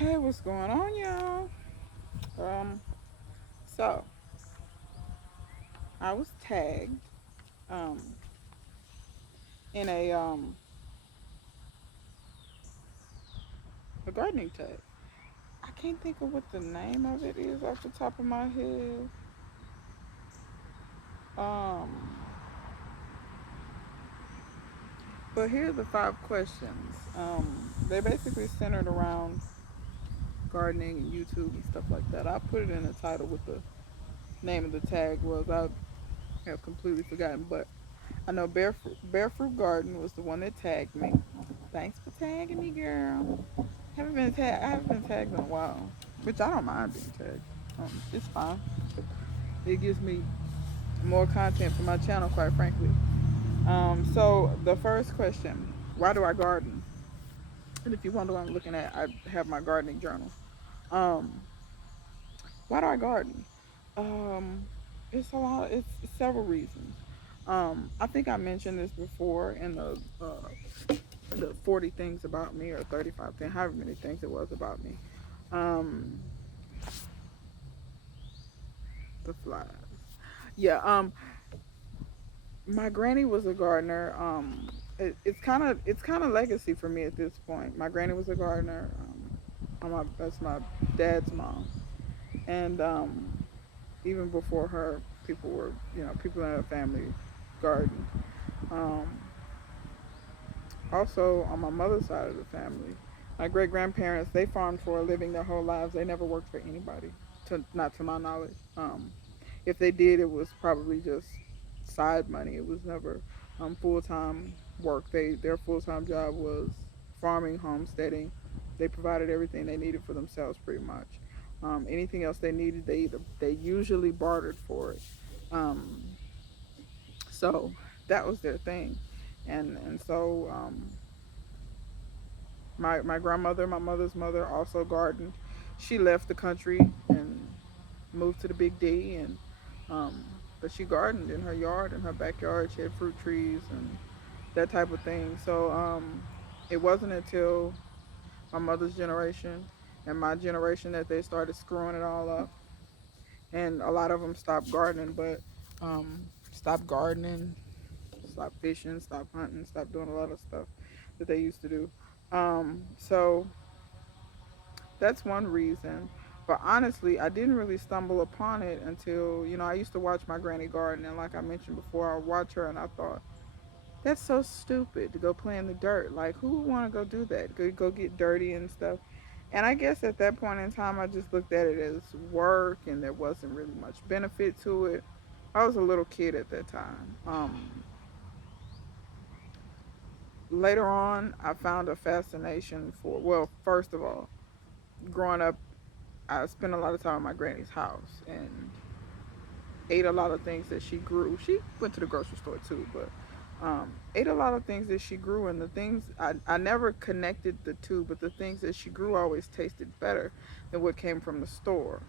Hey, what's going on, y'all? Um, so I was tagged um in a gardening tag. I can't think of what the name of it is off the top of my head. Um, but here are the 5 questions. They basically centered around gardening and YouTube and stuff like that. I put it in the title with the name of the tag was. I have completely forgotten, but I know Barefruit Garden was the one that tagged me. Thanks for tagging me, girl. I haven't been tagged in a while, which I don't mind being tagged. It's fine. It gives me more content for my channel, quite frankly. So the first question: why do I garden? And if you wonder what I'm looking at, I have my gardening journal. Um, why do I garden? Um, it's a lot. It's several reasons. I think I mentioned this before in the 40 things about me or 35 things, however many things it was about me. Um, the flies. Yeah. My granny was a gardener. It's kind of legacy for me at this point. My granny was a gardener. That's my dad's mom, and even before her, people in her family gardened. Um, Also, on my mother's side of the family, my great grandparents they farmed for a living their whole lives. They never worked for anybody, not to my knowledge. If they did, it was probably just side money. It was never full time work. Their full time job was farming, homesteading. They provided everything they needed for themselves, pretty much. Anything else they needed, they usually bartered for it. Um, so that was their thing, and so my grandmother, my mother's mother, also gardened. She left the country and moved to the Big D, and um, but she gardened in her yard, in her backyard. She had fruit trees and that type of thing. So it wasn't until my mother's generation and my generation that they started screwing it all up, and a lot of them stopped gardening, but stopped gardening, stopped fishing, stopped hunting, stopped doing a lot of stuff that they used to do. So that's one reason. But honestly, I didn't really stumble upon it until, I used to watch my granny garden. And like I mentioned before, I watch her and I thought, that's so stupid to go play in the dirt. Like, who would want to go do that? Go get dirty and stuff. And I guess at that point in time, I just looked at it as work and there wasn't really much benefit to it. I was a little kid at that time. Later on, I found a fascination for, well, first of all, growing up, I spent a lot of time at my granny's house and ate a lot of things that she grew. She went to the grocery store too, but ate a lot of things that she grew. And the things I never connected the two, but the things that she grew always tasted better than what came from the store.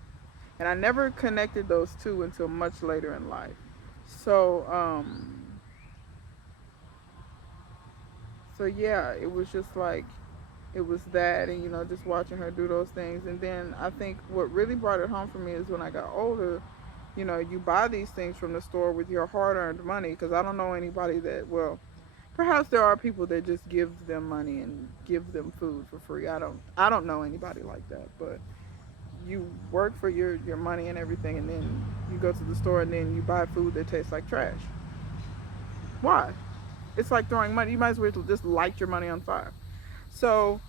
And I never connected those two until much later in life. So, so yeah, it was just like it was that, and just watching her do those things. And then I think what really brought it home for me is when I got older. You buy these things from the store with your hard-earned money, because I don't know anybody that, well, perhaps there are people that just give them money and give them food for free. I don't know anybody like that, but you work for your money and everything, and then you go to the store and then you buy food that tastes like trash. Why? It's like throwing money. You might as well just light your money on fire. So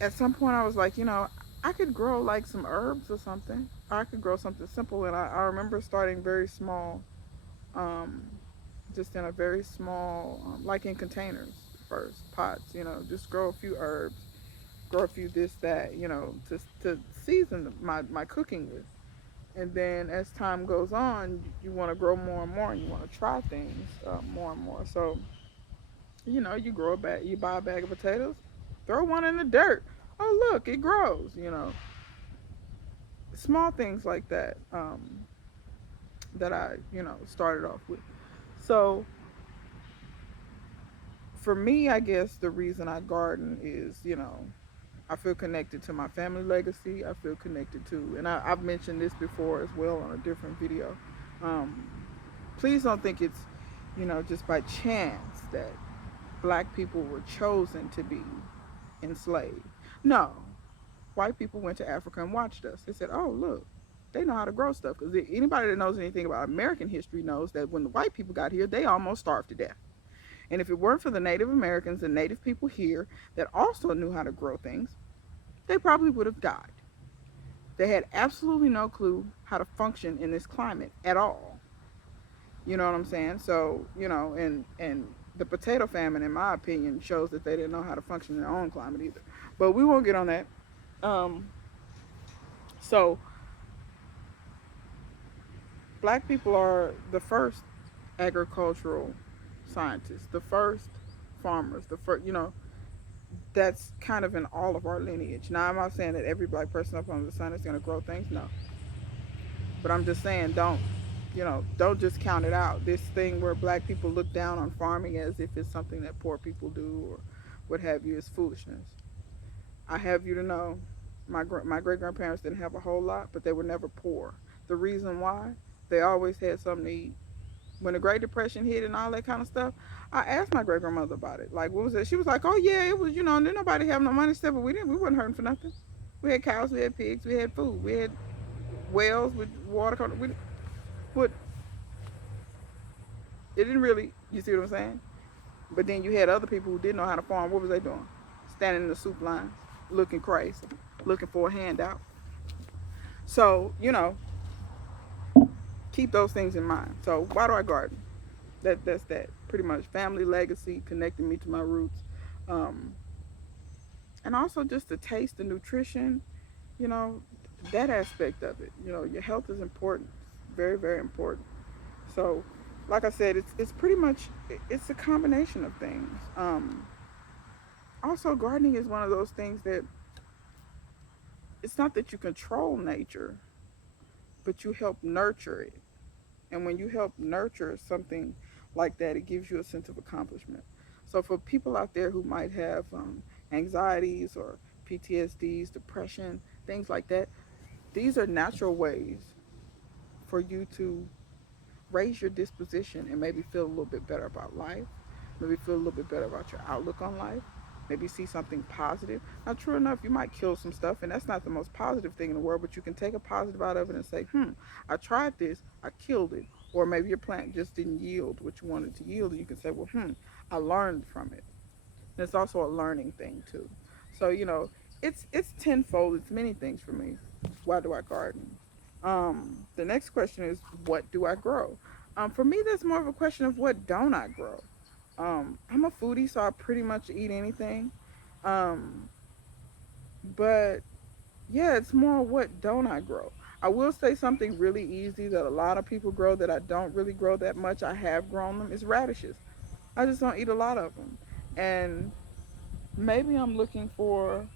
at some point I was like, I could grow like some herbs or something. I could grow something simple. And I remember starting very small, um, just in a very small, like in containers first, pots, just grow a few herbs, grow a few this, that, to season my cooking with. And then as time goes on, you want to grow more and more, and you want to try things more and more. So, you grow a bag, you buy a bag of potatoes, throw one in the dirt. Oh, look, it grows. Small things like that, that I, started off with. So for me, I guess the reason I garden is, I feel connected to my family legacy. I feel connected to, and I've mentioned this before as well on a different video. Um, Please don't think it's, just by chance that black people were chosen to be enslaved. No, white people went to Africa and watched us. They said, "Oh, look, they know how to grow stuff." Because anybody that knows anything about American history knows that when the white people got here, they almost starved to death. And if it weren't for the Native Americans and Native people here that also knew how to grow things, they probably would have died. They had absolutely no clue how to function in this climate at all. You know what I'm saying? So, and the potato famine, in my opinion, shows that they didn't know how to function in their own climate either. But we won't get on that. Um, so, black people are the first agricultural scientists, the first farmers, the first, that's kind of in all of our lineage. Now, I'm not saying that every black person up under the sun is going to grow things, no. But I'm just saying, don't just count it out. This thing where black people look down on farming as if it's something that poor people do or what have you is foolishness. I have you to know, my great grandparents didn't have a whole lot, but they were never poor. The reason why, they always had something to eat. When the Great Depression hit and all that kind of stuff, I asked my great grandmother about it. Like, what was it? She was like, "Oh yeah, it was. Didn't nobody have no money stuff, but we wasn't hurting for nothing. We had cows, we had pigs, we had food, we had wells with water coming. But it didn't really. You see what I'm saying? But then you had other people who didn't know how to farm. What was they doing? Standing in the soup lines, looking crazy, looking for a handout. So keep those things in mind. So why do I garden? That's that. Pretty much family legacy, connecting me to my roots, um, and also just the taste, the nutrition. You know, that aspect of it. Your health is important. It's very very important. So, like I said, it's pretty much it's a combination of things. Also, gardening is one of those things that it's not that you control nature, but you help nurture it. And when you help nurture something like that, it gives you a sense of accomplishment. So for people out there who might have anxieties or PTSDs, depression, things like that, these are natural ways for you to raise your disposition and maybe feel a little bit better about life, maybe feel a little bit better about your outlook on life, maybe see something positive. Now, true enough, you might kill some stuff, and that's not the most positive thing in the world, but you can take a positive out of it and say, I tried this, I killed it. Or maybe your plant just didn't yield what you wanted to yield, and you can say, well, I learned from it. And it's also a learning thing, too. So, it's tenfold, it's many things for me. Why do I garden? The next question is, what do I grow? For me, that's more of a question of what don't I grow. I'm a foodie, so I pretty much eat anything. Um, but yeah, it's more what don't I grow. I will say something really easy that a lot of people grow that I don't really grow that much. I have grown them. Is radishes. I just don't eat a lot of them, and maybe I'm looking for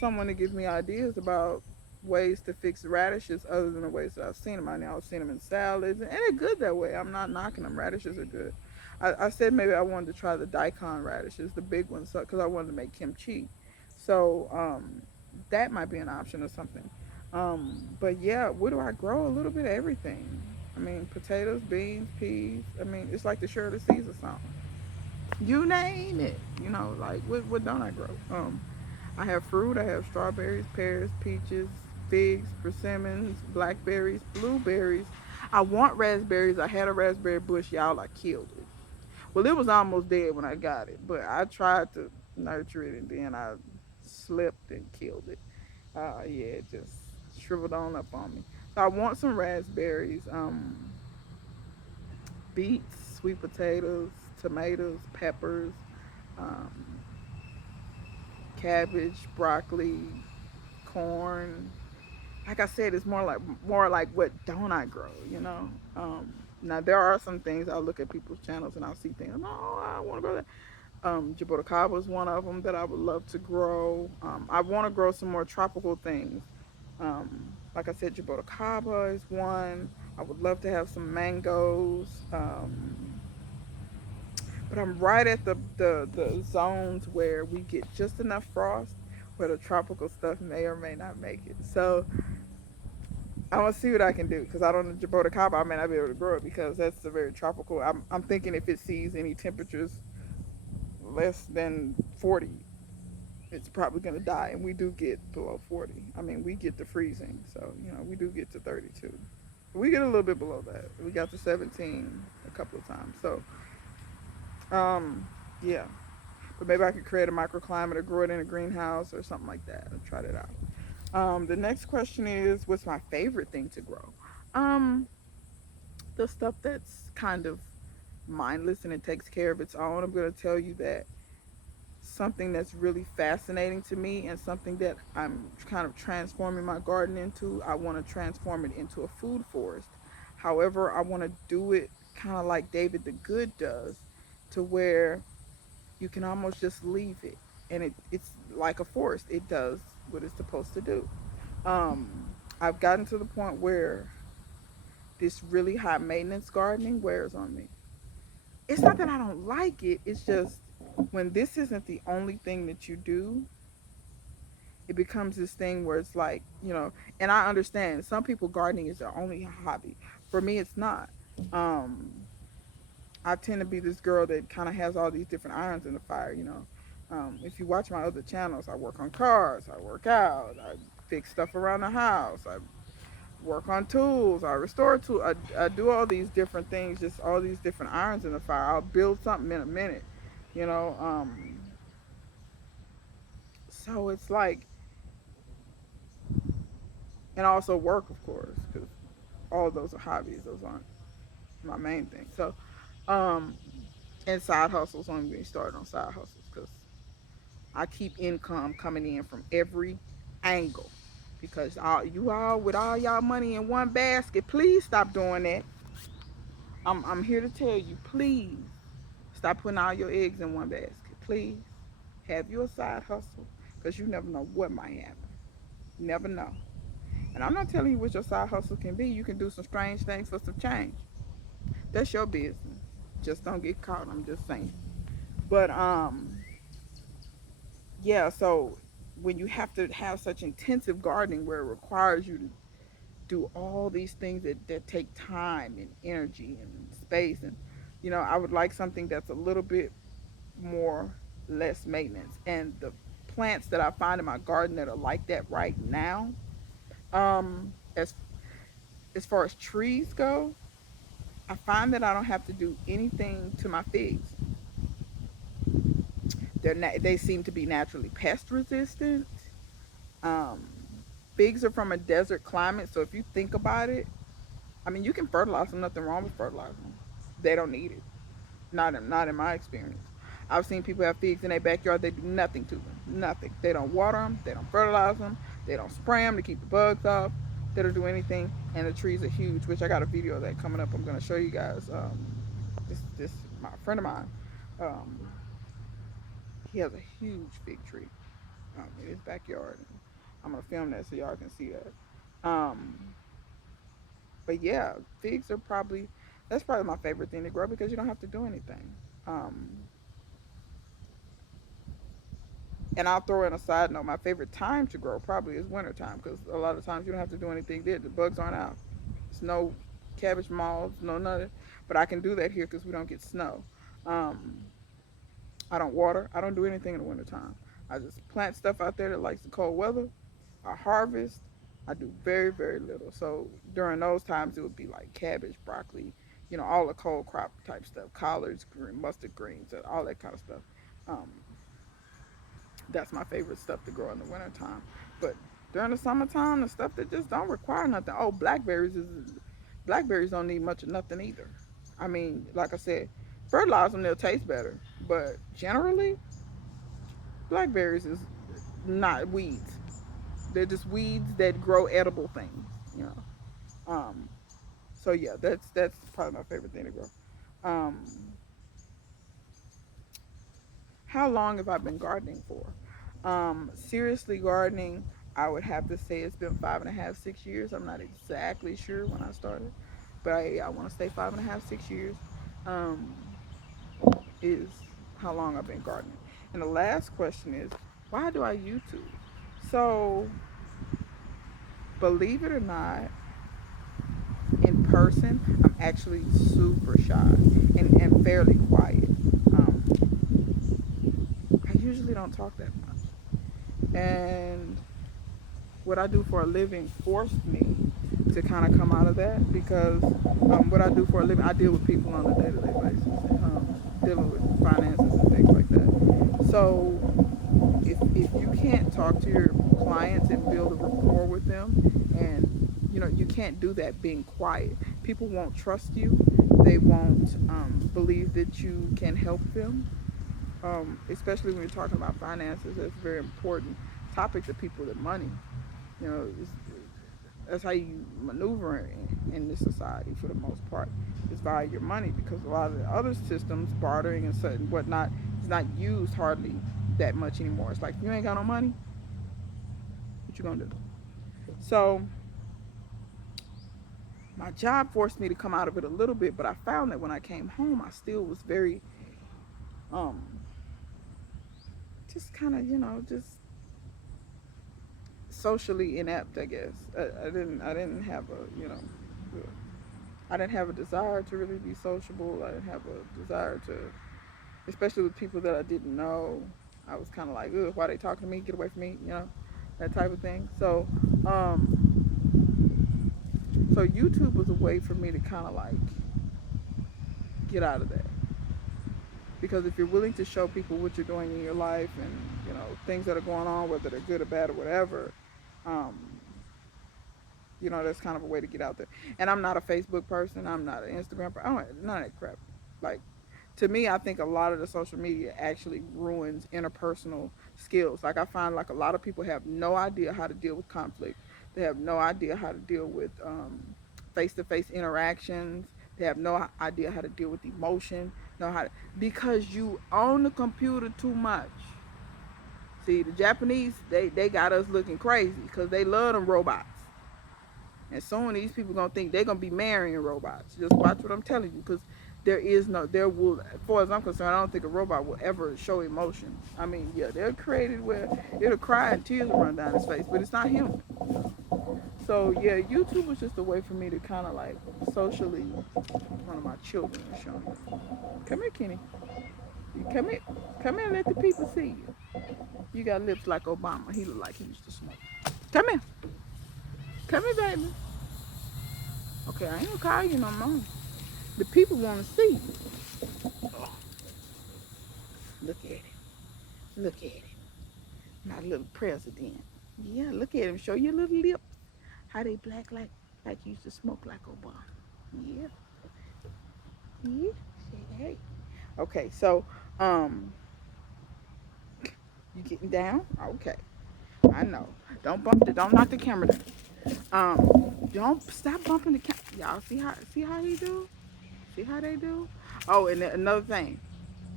someone to give me ideas about ways to fix radishes other than the ways that I've seen them. I know I've seen them in salads, and they're good that way. I'm not knocking them. Radishes are good. I said maybe I wanted to try the daikon radishes, the big ones, because I wanted to make kimchi. So that might be an option or something. But yeah, what do I grow? A little bit of everything. I mean, potatoes, beans, peas. I mean, it's like the Shirley Caesar song. You name it. Like what don't I grow? I have fruit. I have strawberries, pears, peaches, figs, persimmons, blackberries, blueberries. I want raspberries. I had a raspberry bush, y'all. I killed it. Well, it was almost dead when I got it, but I tried to nurture it and then I slipped and killed it. Yeah, it just shriveled on up on me. So I want some raspberries, beets, sweet potatoes, tomatoes, peppers, um, cabbage, broccoli, corn. Like I said, it's more like what don't I grow, Now there are some things I'll look at people's channels and I'll see things. Oh, I want to grow that. Jaboticaba is one of them that I would love to grow. I want to grow some more tropical things. Like I said, Jaboticaba is one. I would love to have some mangoes. But I'm right at the zones where we get just enough frost but the tropical stuff may or may not make it. So I want to see what I can do because I don't know Jabota Cabo. I may not be able to grow it because that's a very tropical. I'm thinking if it sees any temperatures less than 40, it's probably going to die. And we do get below 40. I mean, we get to freezing. So, we do get to 32. We get a little bit below that. We got to 17 a couple of times. So, yeah. But maybe I could create a microclimate or grow it in a greenhouse or something like that. I'll try that out. The next question is, what's my favorite thing to grow? Um, the stuff that's kind of mindless and it takes care of its own. I'm going to tell you that something that's really fascinating to me and something that I'm kind of transforming my garden into, I want to transform it into a food forest. However, I want to do it kind of like David the Good does, to where you can almost just leave it and it's like a forest. It does what it's supposed to do. Um, I've gotten to the point where this really high maintenance gardening wears on me. It's not that I don't like it, it's just when this isn't the only thing that you do, it becomes this thing where it's like, and I understand some people gardening is their only hobby. For me, it's not. Um, I tend to be this girl that kind of has all these different irons in the fire. If you watch my other channels, I work on cars, I work out, I fix stuff around the house, I work on tools, I restore tools, I do all these different things, just all these different irons in the fire. I'll build something in a minute, you know. So it's like, and also work, of course, because all those are hobbies. Those aren't my main thing. So, um, and side hustles. I'm getting started on side hustles because I keep income coming in from every angle. Because you all with all y'all money in one basket, please stop doing that. I'm here to tell you, please stop putting all your eggs in one basket. Please have your side hustle because you never know what might happen. Never know. And I'm not telling you what your side hustle can be. You can do some strange things for some change. That's your business. Just don't get caught. I'm just saying. But yeah. So when you have to have such intensive gardening where it requires you to do all these things that take time and energy and space, and I would like something that's a little bit more less maintenance. And the plants that I find in my garden that are like that right now, um, as as far as trees go, I find that I don't have to do anything to my figs. They seem to be naturally pest resistant. Um, Figs are from a desert climate, so if you think about it, I mean, you can fertilize them. Nothing wrong with fertilizing them. They don't need it. Not in my experience. I've seen people have figs in their backyard. They do nothing to them. Nothing. They don't water them. They don't fertilize them. They don't spray them to keep the bugs off. They don't do anything. And the trees are huge, which I got a video of that coming up. I'm going to show you guys. This my friend of mine. Um, he has a huge fig tree in his backyard. I'm going to film that so y'all can see that. But yeah, figs are probably that's probably my favorite thing to grow because you don't have to do anything. Um, and I'll throw in a side note: my favorite time to grow probably is wintertime because a lot of times you don't have to do anything there. The bugs aren't out. It's no cabbage moths, no nothing. But I can do that here because we don't get snow. Um, I don't water. I don't do anything in the wintertime. I just plant stuff out there that likes the cold weather. I harvest. I do very, very little. So during those times, it would be like cabbage, broccoli, all the cold crop type stuff, collards, green, mustard greens, and all that kind of stuff. Um, that's my favorite stuff to grow in the wintertime. But during the summertime, the stuff that just don't require nothing. Oh, blackberries don't need much of nothing either. I mean, like I said, fertilize them, they'll taste better. But generally, blackberries is not weeds. They're just weeds that grow edible things, you know. Um, so yeah, that's probably my favorite thing to grow. Um, how long have I been gardening for? Seriously gardening, I would have to say it's been 5.5, 6 years. I'm not exactly sure when I started, but I want to say 5.5, 6 years um, is how long I've been gardening. And the last question is, why do I YouTube? So, believe it or not, in person, I'm actually super shy and fairly quiet. I usually don't talk that much. And what I do for a living forced me to kind of come out of that because what I do for a living, I deal with people on a day-to-day basis, dealing with finances and things like that. So if you can't talk to your clients and build a rapport with them, and you can't do that being quiet. People won't trust you. They won't believe that you can help them. Especially when you're talking about finances, that's a very important topic to people. That money, you know, that's how you maneuver in this society for the most part, is via your money, because a lot of the other systems, bartering and certain whatnot, is not used hardly that much anymore. It's like, if you ain't got no money, what you gonna do? So my job forced me to come out of it a little bit, but I found that when I came home, I still was very um just kind of, just socially inept, I guess. I didn't have a, I didn't have a desire to really be sociable. I didn't have a desire to, especially with people that I didn't know. I was kind of like, ugh, why are they talking to me? Get away from me, that type of thing. So YouTube was a way for me to kind of like get out of that. Because if you're willing to show people what you're doing in your life, and things that are going on, whether they're good or bad or whatever, um, that's kind of a way to get out there. And I'm not a Facebook person. I'm not an Instagram person. I don't, none of that crap. Like, to me, I think a lot of the social media actually ruins interpersonal skills. Like, I find like a lot of people have no idea how to deal with conflict. They have no idea how to deal with face-to-face interactions. They have no idea how to deal with emotion. Know how to, because you own the computer too much. See, the Japanese, they got us looking crazy because they love them robots. And soon these people gonna think they're gonna be marrying robots. Just watch what I'm telling you, because there will, as far as I'm concerned, I don't think a robot will ever show emotion. I mean, yeah, they're created where it'll cry and tears will run down its face, but it's not human. So yeah, YouTube was just a way for me to kind of like socially. One of my children is showing me. Come here, Kenny. Come here. Come here and let the people see you. You got lips like Obama. He look like he used to smoke. Come here. Come here, baby. Okay, I ain't gonna call you no more. The people want to see you. Oh, look at him. Look at him. My little president. Yeah, look at him. Show your little lips. How they black like you used to smoke like Obama. Yeah. Yeah. Say hey. Okay, so you getting down? Okay. I know. Don't bump it. Don't knock the camera down. Don't stop bumping the camera. Y'all see how he do? See how they do? Oh, and another thing,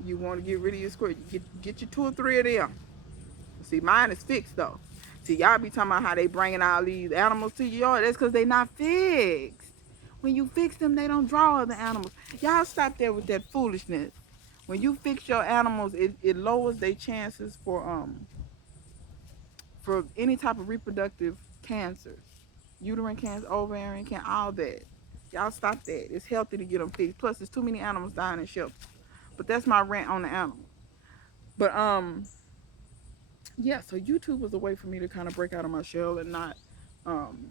you want to get rid of your squirrel. Get you 2 or 3 of them. See, mine is fixed though. See, y'all be talking about how they bringing all these animals to your yard. That's because they not fixed. When you fix them, they don't draw other animals. Y'all stop there with that foolishness. When you fix your animals, it lowers their chances for any type of reproductive cancer, uterine cancer, ovarian cancer, all that. Y'all stop that. It's healthy to get them fixed. Plus, there's too many animals dying in shelters. But that's my rant on the animals. But yeah. So YouTube was a way for me to kind of break out of my shell and not um,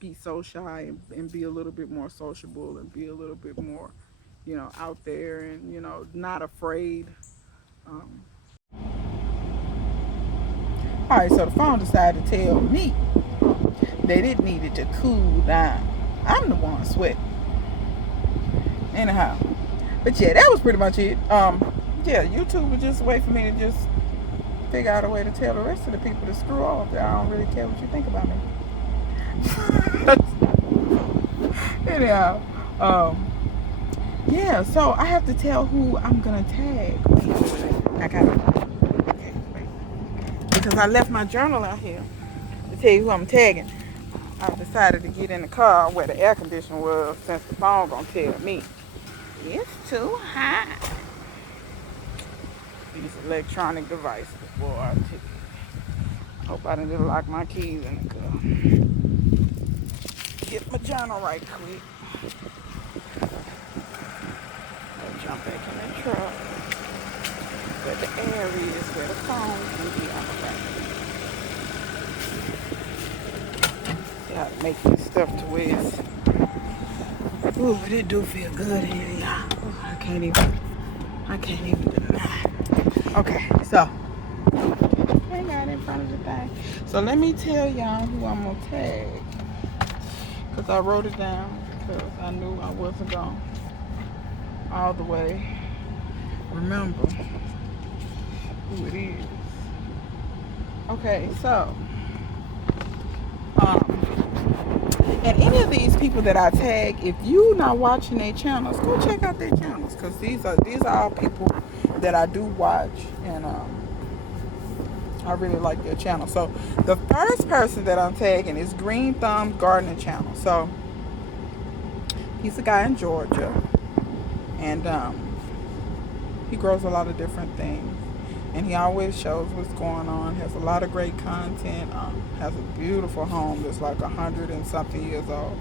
be so shy, and be a little bit more sociable, and be a little bit more, out there, and not afraid. Um, all right. So the phone decided to tell me that it needed to cool down. I'm the one sweating. Anyhow, but yeah, that was pretty much it. Yeah, YouTube was just a way for me to just figure out a way to tell the rest of the people to screw off. That I don't really care what you think about me. Anyhow, yeah. So I have to tell who I'm gonna tag. I got it. Okay, wait. Because I left my journal out here to tell you who I'm tagging. I decided to get in the car where the air conditioner was, since the phone gonna tell me it's too hot. These electronic devices, boy, I tell you. Hope I didn't lock my keys in the car. Get my journal right quick. I'll jump back in the truck. Where the air is, where the phone can be on the back. See how to make this stuff to where it's. Ooh, it do feel good here, y'all. I can't even deny. Okay, so hang out in front of the thing. So let me tell y'all who I'm gonna tag. Cause I wrote it down because I knew I wasn't gonna all the way remember who it is. Okay, so and any of these people that I tag, if you not watching their channels, go check out their channels, because these are all people that I do watch, and I really like their channel. So the first person that I'm tagging is Green Thumb Gardening Channel. So he's a guy in Georgia, and he grows a lot of different things, and he always shows what's going on. Has a lot of great content. Has a beautiful home that's like 100 and something years old.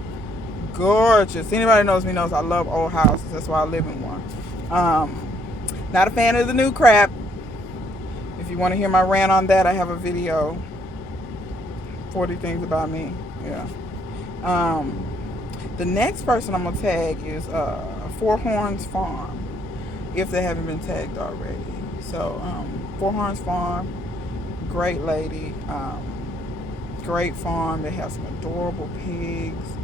Gorgeous. Anybody knows me knows I love old houses. That's why I live in one. Not a fan of the new crap. If you want to hear my rant on that, I have a video. 40 things about me. Yeah. The next person I'm gonna tag is Four Horns Farm, if they haven't been tagged already. So Four Horns Farm, great lady, great farm. They have some adorable pigs.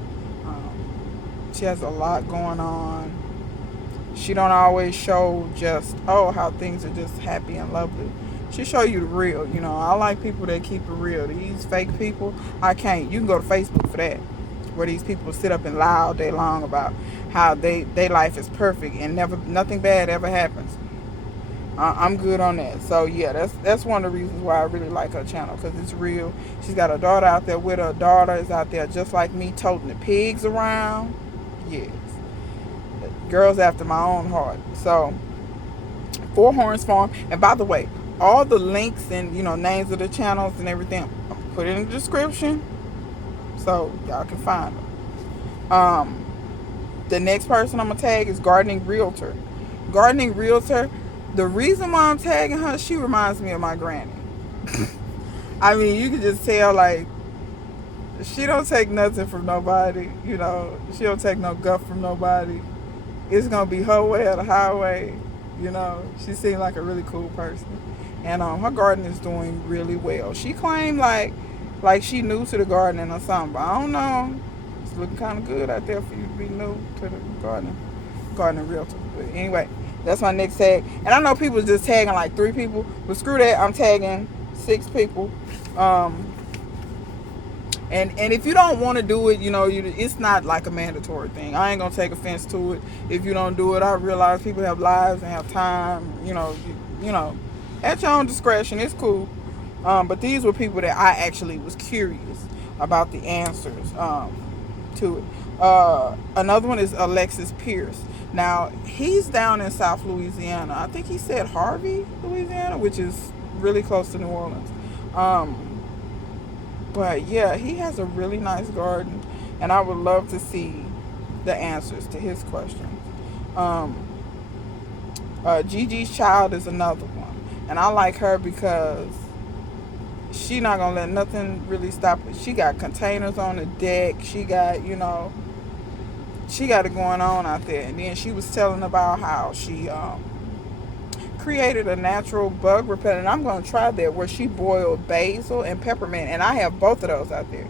She has a lot going on. She don't always show just how things are just happy and lovely. She show you the real. You know, I like people that keep it real. These fake people, I can't. You can go to Facebook for that, where these people sit up and lie all day long about how their life is perfect and nothing bad ever happens. I'm good on that. So yeah, that's one of the reasons why I really like her channel, because it's real. She's got a daughter out there with her. Daughter is out there just like me, toting the pigs around. Yes, girls after my own heart. So Four Horns Farm. And by the way, all the links and names of the channels and everything, I'll put it in the description so y'all can find them. The next person I'm gonna tag is Gardening Realtor. Gardening Realtor. The reason why I'm tagging her, she reminds me of my granny. I mean, you can just tell, like, she don't take nothing from nobody. She don't take no guff from nobody. It's gonna be her way or the highway. She seems like a really cool person, and her garden is doing really well. She claimed like she new to the gardening or something, but I don't know. It's looking kind of good out there for you to be new to the gardening realtor. But anyway, that's my next tag. And I know people just tagging like 3 people, but screw that. I'm tagging 6 people. And if you don't want to do it, it's not like a mandatory thing. I ain't gonna take offense to it if you don't do it. I realize people have lives and have time. At your own discretion, it's cool. But these were people that I actually was curious about the answers to it. Another one is Alexis Pierce. Now he's down in South Louisiana. I think he said Harvey, Louisiana, which is really close to New Orleans. But yeah, he has a really nice garden, and I would love to see the answers to his questions. Gigi's Child is another one, and I like her because she not gonna let nothing really stop it. She got containers on the deck. She got she got it going on out there. And then she was telling about how she created a natural bug repellent. I'm going to try that, where she boiled basil and peppermint, and I have both of those out there.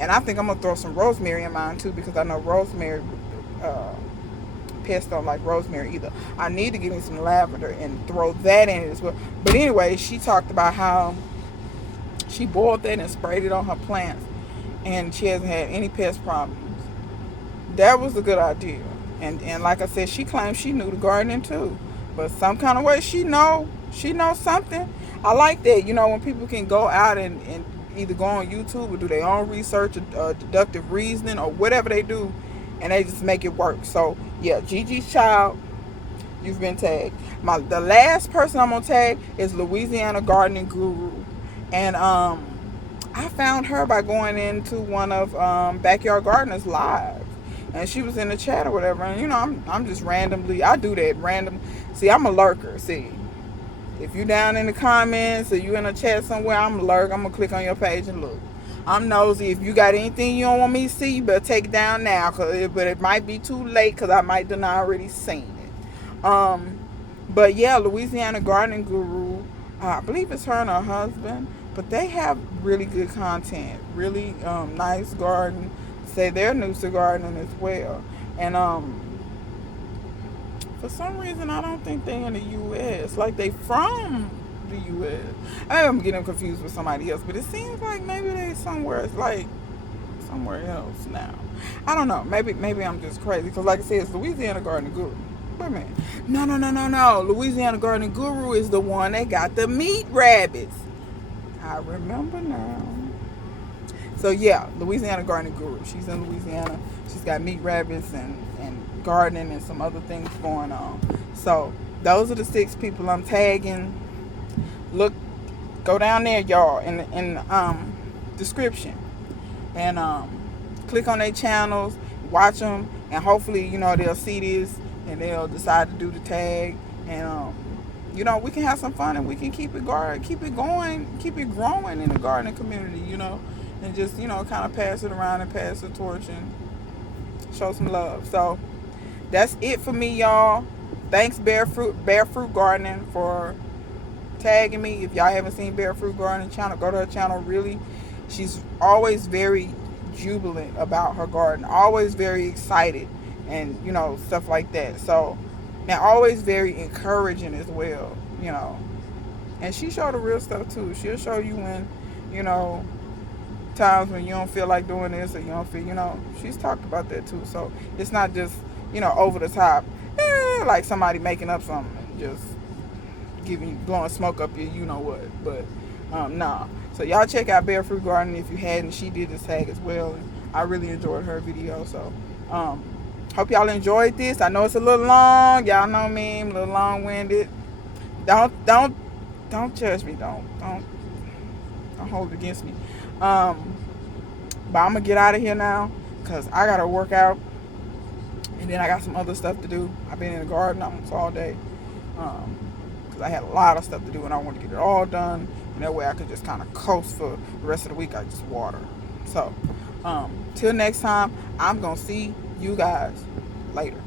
And I think I'm going to throw some rosemary in mine too, because I know rosemary pests don't like rosemary either. I need to get me some lavender and throw that in it as well. But anyway, she talked about how she boiled that and sprayed it on her plants, and she hasn't had any pest problems. That was a good idea. And like I said, she claimed she knew the gardening too. But some kind of way she knows something. I like that, when people can go out and either go on YouTube or do their own research or deductive reasoning or whatever they do, and they just make it work. So yeah, Gigi's Child, you've been tagged. The last person I'm gonna tag is Louisiana Gardening Guru, and I found her by going into one of Backyard Gardeners live, and she was in the chat or whatever. And I'm just randomly, I do that random. See, I'm a lurker. See, if you down in the comments or you in a chat somewhere, I'm a lurk. I'm gonna click on your page and look. I'm nosy. If you got anything you don't want me to see, you better take it down now. But it might be too late because I might have already seen it. But yeah, Louisiana Gardening Guru, I believe it's her and her husband, but they have really good content, really nice garden. Say they're new to gardening as well, and for some reason I don't think they're in the U.S. Like they from the U.S. I am getting confused with somebody else, but it seems like maybe they somewhere like somewhere else now. I don't know. Maybe I'm just crazy because, like I said, it's Louisiana Gardening Guru. Wait a minute. No. Louisiana Gardening Guru is the one that got the meat rabbits. I remember now. So yeah, Louisiana Gardening Guru. She's in Louisiana. She's got meat rabbits and gardening and some other things going on. So those are the 6 people I'm tagging. Look, go down there, y'all, in description, and click on their channels, watch them, and hopefully they'll see this and they'll decide to do the tag, and we can have some fun and we can keep it going, keep it growing in the gardening community, and just kind of pass it around and pass the torch and show some love. So that's it for me, y'all. Thanks Barefoot Gardening for tagging me. If y'all haven't seen Barefoot Gardening channel, go to her channel. Really, she's always very jubilant about her garden, always very excited, and stuff like that. So, and always very encouraging as well. And she showed the real stuff too. She'll show you when times when you don't feel like doing this or you don't feel. She's talked about that too. So it's not just over the top, like somebody making up something and just blowing smoke up your what. But nah. So y'all check out Barefoot Gardening if you hadn't. She did this tag as well, and I really enjoyed her video. So hope y'all enjoyed this. I know it's a little long. Y'all know me, I'm a little long-winded. Don't judge me. Don't hold it against me. But I'm gonna get out of here now because I gotta work out, and then I got some other stuff to do. I've been in the garden almost all day because I had a lot of stuff to do and I want to get it all done. And that way I could just kind of coast for the rest of the week. I just water. So till next time, I'm gonna see you guys later.